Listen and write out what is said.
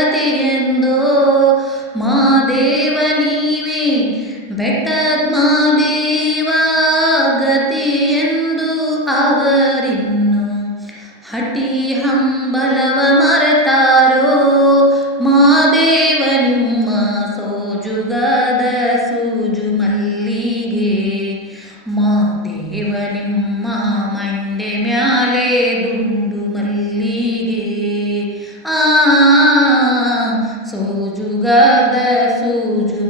ಜಗತಿಗೆಂದೋ ಮಾದೇವ ನೀವೇ ಬೆಟ್ಟದ್ಮಾದೇವ ಗತಿಯೆಂದು ಅವರಿನ್ನು ಹಟಿ ಹಂಬಲವ ಮರೆತಾರೋ? ಮಾದೇವ ನಿಮ್ಮ ಸೋಜುಗದ ಸೂಜು ഗദ സൂചു